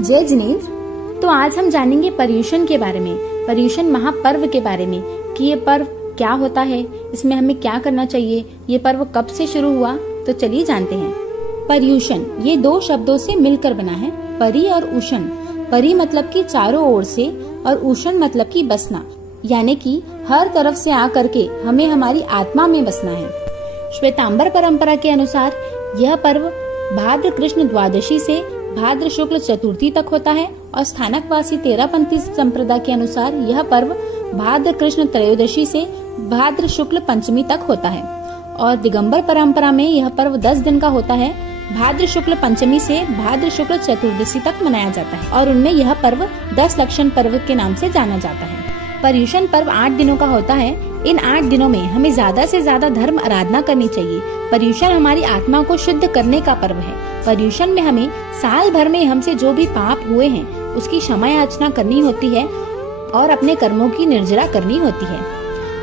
जय जिनेन्द्र। तो आज हम जानेंगे पर्युषण के बारे में, पर्युषण महापर्व के बारे में कि ये पर्व क्या होता है, इसमें हमें क्या करना चाहिए, ये पर्व कब से शुरू हुआ। तो चलिए जानते हैं। पर्युषण ये दो शब्दों से मिलकर बना है, परि और उषण। परि मतलब कि चारों ओर से और उषण मतलब कि बसना, यानी कि हर तरफ से आकर के हमें हमारी आत्मा में बसना है। श्वेतांबर परंपरा के अनुसार यह पर्व भाद्र कृष्ण द्वादशी से भाद्र शुक्ल चतुर्थी तक होता है और स्थानकवासी तेरापंथी संप्रदाय के अनुसार यह पर्व भाद्र कृष्ण त्रयोदशी से भाद्र शुक्ल पंचमी तक होता है। और दिगंबर परंपरा में यह पर्व 10 दिन का होता है, भाद्र शुक्ल पंचमी से भाद्र शुक्ल चतुर्दशी तक मनाया जाता है और उनमें यह पर्व 10 लक्षण पर्व के नाम से जाना जाता है। पर्युषण पर्व 8 दिनों का होता है। इन 8 दिनों में हमें ज्यादा से ज्यादा धर्म आराधना करनी चाहिए। पर्युषण हमारी आत्मा को शुद्ध करने का पर्व है। पर्युषण में हमें साल भर में हमसे जो भी पाप हुए हैं उसकी क्षमा याचना करनी होती है और अपने कर्मों की निर्जरा करनी होती है।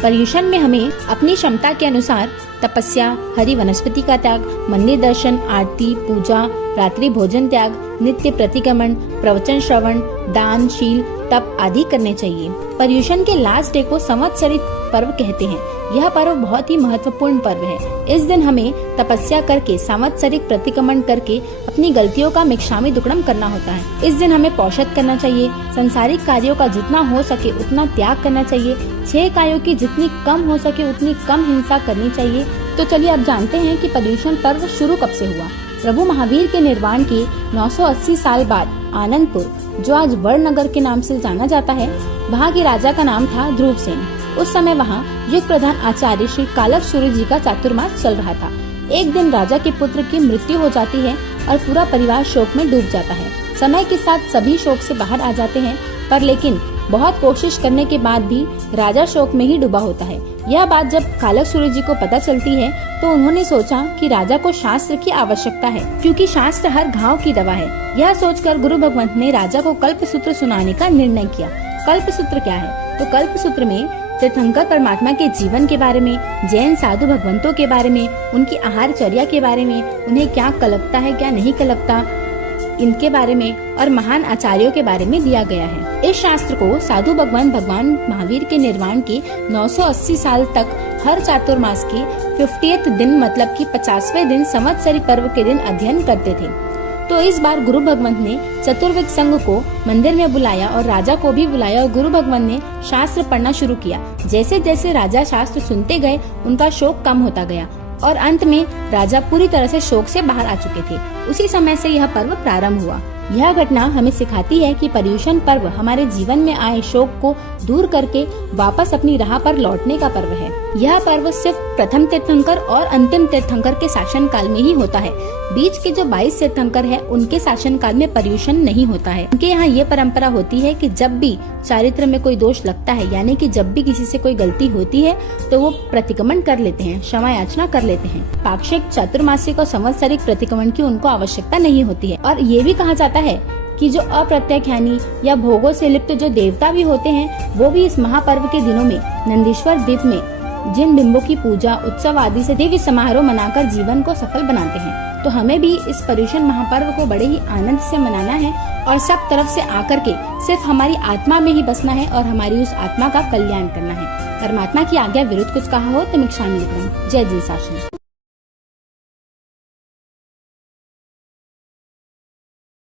पर्युषण में हमें अपनी क्षमता के अनुसार तपस्या, हरि वनस्पति का त्याग, मंदिर दर्शन, आरती, पूजा, रात्रि भोजन त्याग, नित्य प्रतिक्रमण, प्रवचन श्रवण, दान, शील, तप आदि करने चाहिए। पर्युषण के लास्ट डे को संवत्सरिक पर्व कहते हैं। यह पर्व बहुत ही महत्वपूर्ण पर्व है। इस दिन हमें तपस्या करके सांवत्सरिक प्रतिक्रमण करके अपनी गलतियों का मिक्षामी दुक्कडम करना होता है। इस दिन हमें पौषध करना चाहिए। संसारिक कार्यों का जितना हो सके उतना त्याग करना चाहिए। 6 कायों की जितनी कम हो सके उतनी कम हिंसा करनी चाहिए। तो चलिए अब जानते हैं कि पर्युषण पर्व शुरू कब से हुआ। प्रभु महावीर के निर्वाण के 980 साल बाद आनंदपुर, जो आज वड़नगर के नाम से जाना जाता है, वहाँ के राजा का नाम था ध्रुवसेन। उस समय वहाँ युग प्रधान आचार्य श्री कालक सूर्य जी का चातुर्मास चल रहा था। एक दिन राजा के पुत्र की मृत्यु हो जाती है और पूरा परिवार शोक में डूब जाता है। समय के साथ सभी शोक से बाहर आ जाते हैं, पर लेकिन बहुत कोशिश करने के बाद भी राजा शोक में ही डूबा होता है। यह बात जब कालक सूर्य जी को पता चलती है तो उन्होंने सोचा कि राजा को शास्त्र की आवश्यकता है, क्योंकि शास्त्र हर घाव की दवा है। यह सोचकर गुरु भगवंत ने राजा को कल्पसूत्र सुनाने का निर्णय किया। कल्पसूत्र क्या है? तो कल्पसूत्र में तीर्थंकर परमात्मा के जीवन के बारे में, जैन साधु भगवंतों के बारे में, उनकी आहारचर्या के बारे में, उन्हें क्या कलपता है क्या नहीं कलपता, इनके बारे में और महान आचार्यों के बारे में दिया गया है। इस शास्त्र को साधु भगवान महावीर के निर्वाण के 980 साल तक हर चातुर्मास के 50th दिन मतलब कि 50वें दिन संवत्सरी पर्व के दिन अध्ययन करते थे। तो इस बार गुरु भगवंत ने चतुर्विद संघ को मंदिर में बुलाया और राजा को भी बुलाया और गुरु भगवंत ने शास्त्र पढ़ना शुरू किया। जैसे जैसे राजा शास्त्र सुनते गए उनका शोक कम होता गया और अंत में राजा पूरी तरह से शोक से बाहर आ चुके थे। उसी समय से यह पर्व प्रारंभ हुआ। यह घटना हमें सिखाती है कि पर्युषण पर्व हमारे जीवन में आए शोक को दूर करके वापस अपनी राह पर लौटने का पर्व है। यह पर्व सिर्फ प्रथम तीर्थंकर और अंतिम तीर्थंकर के शासन काल में ही होता है। बीच के जो 22 तीर्थंकर है उनके शासन काल में पर्युषण नहीं होता है। उनके यहाँ ये परंपरा होती है कि जब भी चारित्र में कोई दोष लगता है, यानी कि जब भी किसी से कोई गलती होती है तो वो प्रतिक्रमण कर लेते हैं, क्षमा याचना कर लेते हैं। पाक्षिक, चातुर्मासिक और संवत्सरिक प्रतिक्रमण की उनको आवश्यकता नहीं होती है। और ये भी कहा जाता है कि जो अप्रत्यक्षानी या भोगों से लिप्त जो देवता भी होते हैं वो भी इस महापर्व के दिनों में नंदीश्वर द्वीप में जिन बिंबों की पूजा, उत्सव आदि से दिव्य समारोह मनाकर जीवन को सफल बनाते हैं। तो हमें भी इस पर्युषण महापर्व को बड़े ही आनंद से मनाना है और सब तरफ से आकर के सिर्फ हमारी आत्मा में ही बसना है और हमारी उस आत्मा का कल्याण करना है। परमात्मा की आज्ञा विरुद्ध कुछ कहा हो तो मिक्षामी दुक्कडम। जय जिन शासन।